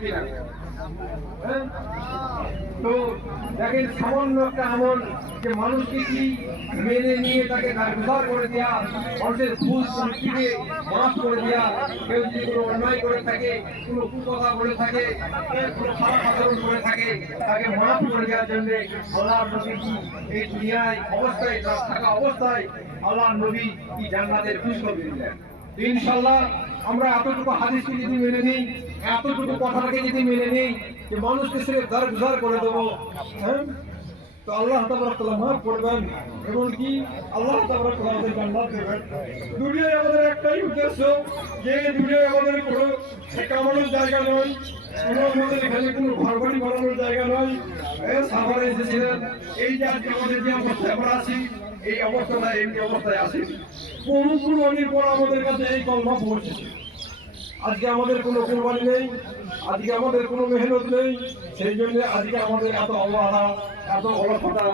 কিনা? তো দেখেন সামান্য একটা আমল যে মানুষকে কি মেনে নিয়ে তাকে দায়ভার করে দেওয়া, মানুষের ভুল ত্রুটিকে মাফ করে দেওয়া, কেউ যদি কোনো অন্যায় করে থাকে, কোনো কুকথা বলে থাকে, কোনো খারাপ আচরণ করে থাকে, তাকে মাফ করে দেওয়ার জন্য আল্লাহর নবী কি এই দুনিয়ায় অবস্থায় থাকা অবস্থায় আল্লাহর নবী কি জান্নাতের খুশখবরি দিলেন। ইনশাআল্লাহ আমরা এতটুকু হাদিসকে যদি মেনে নিই, এতটুকু কথাটাকে যদি মেনে নিই যে মানুষকে সে দরগুজার করে দেবো, হ্যাঁ, তো আল্লাহ তাবারক ওয়া তাআলা মাফ করবেন এবং কি আল্লাহ তাবারক ওয়া তাআলা আমাদের জান্নাত দেবেন। দুনিয়ায় আমাদের একটাই উদ্দেশ্য যে দুনিয়ায় আমাদের কোনো কামানোর জায়গা নয়, কোনো আমাদের এখানে কোনো ঘরবাড়ি বানানোর জায়গা নয়। সাভারে এসেছিলেন, এই যে আজকে আমাদের যে অবস্থায় আমরা আছি, এই অবস্থাটা এমনি অবস্থায় আছি বহু কুরবানির পর আমাদের কাছে এই কলমা পৌঁছেছে। আজকে আমাদের কোনো কুরবানি নেই, আজকে আমাদের কোনো মেহনত নেই, সেই জন্য আজকে আমাদের এত অবহেলা, এত অলসতা।